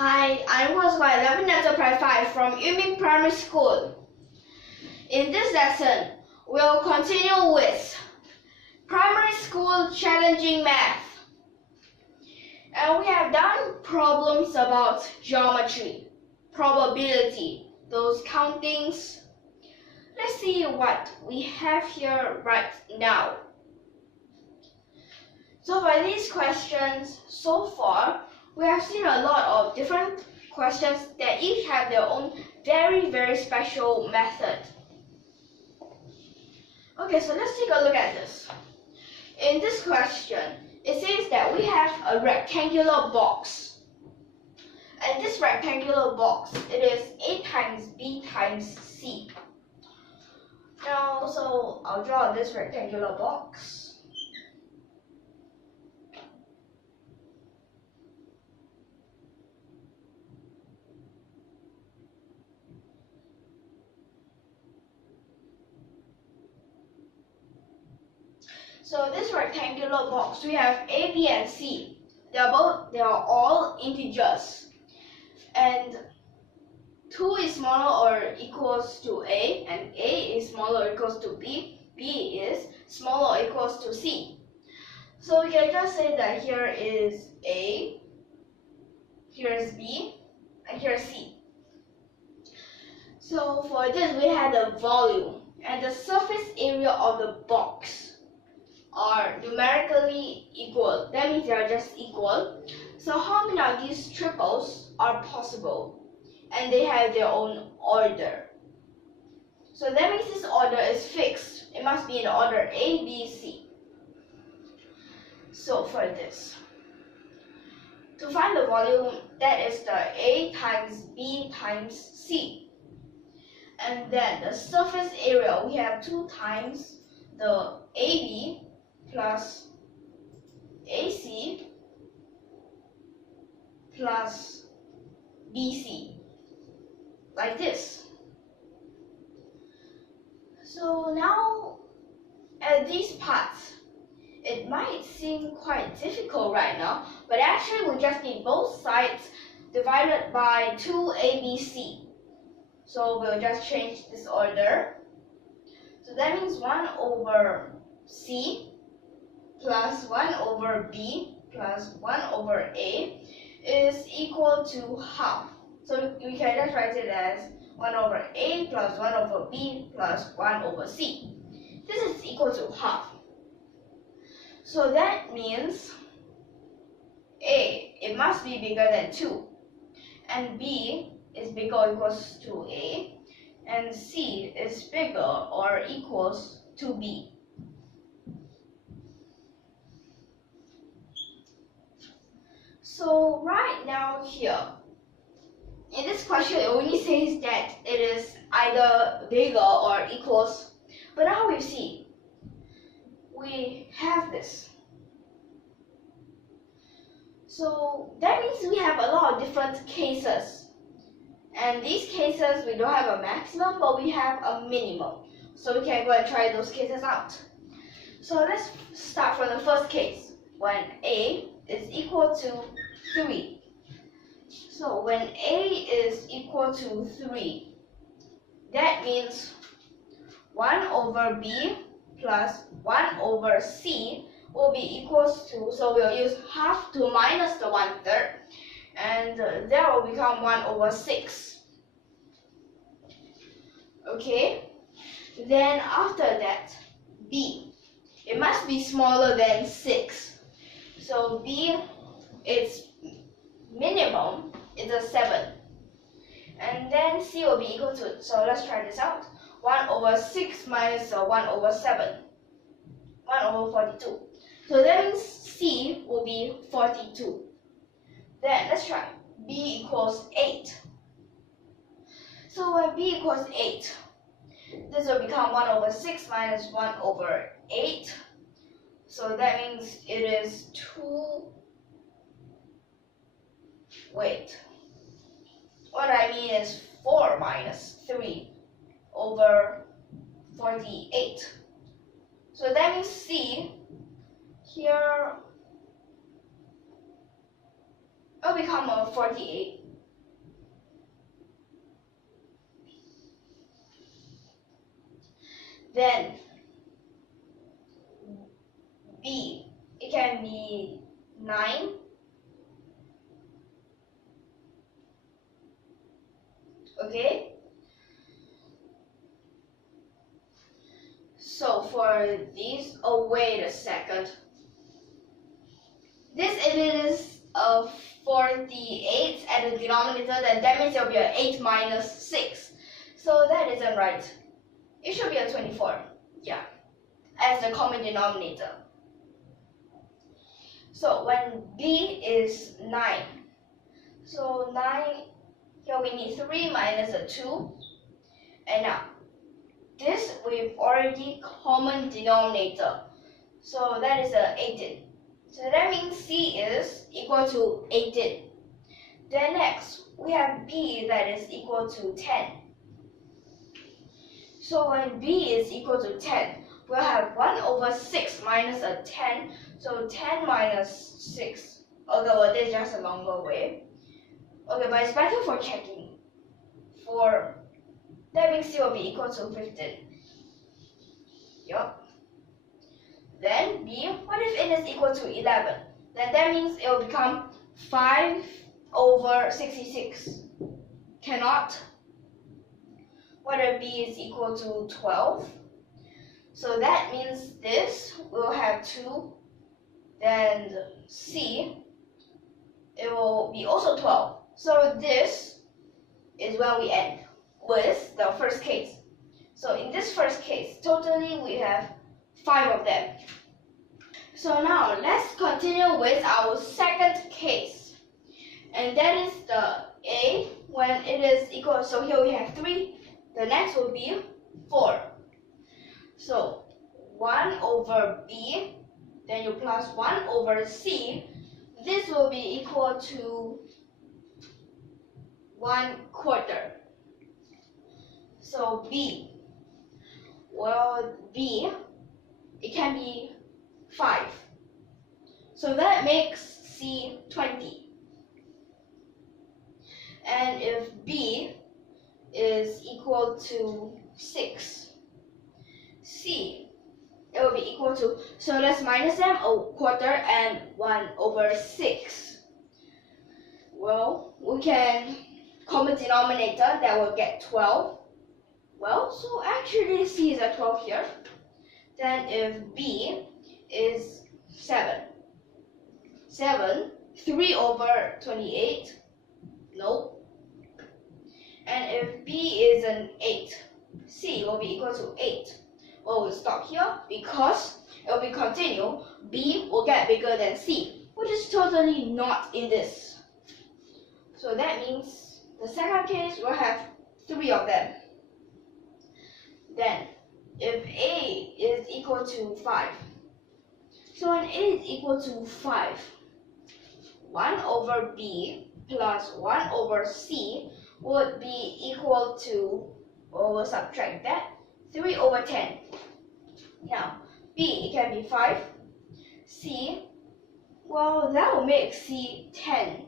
Hi, I'm class 11 Enterprise 5 from YUMIN Primary School. In this lesson, we'll continue with Primary School Challenging Math. And we have done problems about geometry, probability, those countings. Let's see what we have here right now. So for these questions, so far, we have seen a lot of different questions that each have their own very special method. Okay, so let's take a look at this. In this question, it says that we have a rectangular box. And this rectangular box, it is A times B times C. Now, so I'll draw this rectangular box. So this rectangular box, we have A, B, and C. They are all integers. And 2 is smaller or equals to A, and A is smaller or equals to B. B is smaller or equals to C. So we can just say that here is A, here is B, and here is C. So for this, we have the volume and the surface area of the box are numerically equal. That means they are just equal. So how many of these triples are possible? And they have their own order. So that means this order is fixed. It must be in order A, B, C. So for this, to find the volume, that is the A times B times C. And then the surface area, we have 2 times the AB plus AC plus BC, like this. So now at these parts, it might seem quite difficult right now, but actually we just need both sides divided by 2ABC. So we'll just change this order. So that means 1 over C plus 1 over B plus 1 over A is equal to half. So we can just write it as 1 over A plus 1 over B plus 1 over C. This is equal to half. So that means A, it must be bigger than 2. And B is bigger or equals to A. And C is bigger or equals to B. So right now here, in this question, it only says that it is either bigger or equals. But now we see, we have this. So that means we have a lot of different cases. And these cases, we don't have a maximum, but we have a minimum. So we can go and try those cases out. So let's start from the first case, when A is equal to 3. So when A is equal to 3, that means 1 over B plus 1 over C will be equals to, so we'll use half to minus the 1/3, and that will become 1 over 6. Okay, then after that, B, it must be smaller than 6. So B, its minimum is a 7. And then C will be equal to, so let's try this out. 1 over 6 minus 1 over 7. 1 over 42. So that means C will be 42. Then let's try. B equals 8. So when B equals 8, this will become 1 over 6 minus 1 over 8. So that means it is 2. Wait. What I mean is 4 minus 3 over 48. So that means C here will become a 48. Then B, it can be 9. Okay. So for these, oh wait a second. This if it is 48 at the denominator, then that means it will be an 8 minus 6. So that isn't right. It should be a 24. Yeah, as the common denominator. So when B is 9, so 9, here we need 3 minus a 2. And now, this we've already common denominator. So that is a 18. So that means C is equal to 18. Then next, we have B that is equal to 10. So when B is equal to 10, we'll have 1 over 6 minus a 10. So 10 minus 6. Although it is just a longer way. Okay, but it's better for checking. That means C will be equal to 15. Yup. Then B, what if it is equal to 11? Then that means it will become 5 over 66. Cannot. What if B is equal to 12? So that means this will have 2. Then C, it will be also 12. So this is when we end with the first case. So in this first case, totally we have 5 of them. So now let's continue with our second case. And that is the A when it is equal. So here we have 3. The next will be 4. So 1 over B, then you plus 1 over C. This will be equal to 1/4. So B, well, B, it can be 5. So that makes C 20. And if B is equal to 6, C, it will be equal to, so let's minus them, 1/4 and 1 over 6. Well, we can common denominator, that will get 12. Well, so actually C is at 12 here. Then if B is 7, 3 over 28, nope. And if B is an 8, C will be equal to 8. Well, we'll stop here because it will be continue. B will get bigger than C, which is totally not in this. So that means the second case will have 3 of them. Then, if A is equal to 5, so when A is equal to 5, 1 over B plus 1 over C would be equal to, or we'll subtract that, 3 over 10. Now, B, it can be 5. C, well, that will make C 10.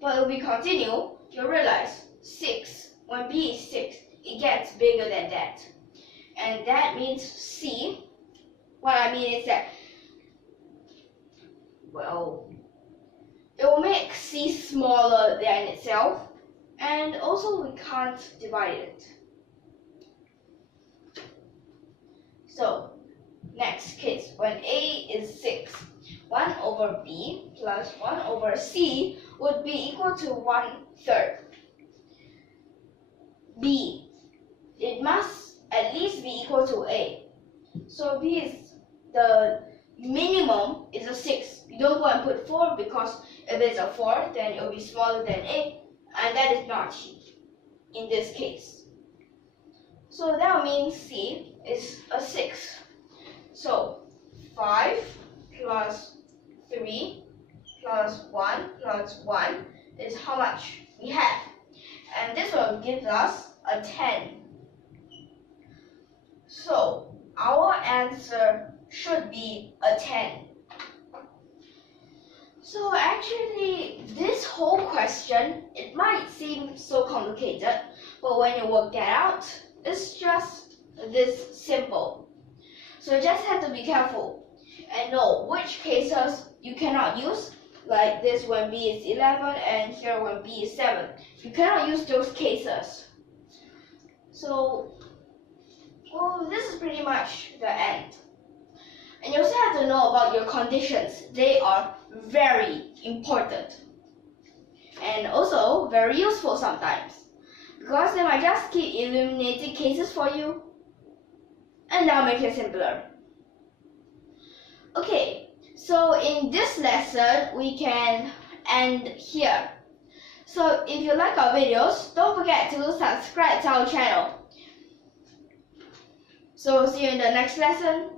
But if we continue, you'll realize 6, when B is 6, it gets bigger than that. And that means C, what I mean is that, well, it will make C smaller than itself, and also we can't divide it. So, next case, when A is 6, 1 over B plus 1 over C would be equal to 1/3. B, it must at least be equal to A. So B is, the minimum is a 6. You don't go and put 4 because if it's a 4, then it will be smaller than A, and that is not in this case. So that means C is a 6. So 5 plus 3 plus 1 plus 1 is how much we have. And this one gives us a 10. So our answer should be a 10. So actually, this whole question, it might seem so complicated, but when you work that out, it's just this simple. So you just have to be careful and know which cases you cannot use, like this when b is 11 and here when b is 7. You cannot use those cases. So, well, this is pretty much the end. And you also have to know about your conditions. They are very important and also very useful sometimes, because they might just keep eliminating cases for you, and that'll make it simpler. Okay, so in this lesson we can end here. So if you like our videos, don't forget to subscribe to our channel. So see you in the next lesson.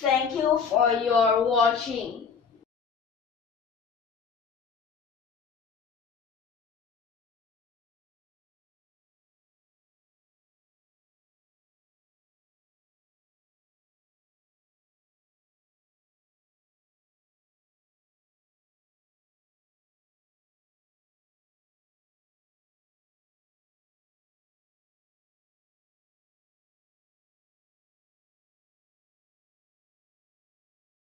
Thank you for your watching.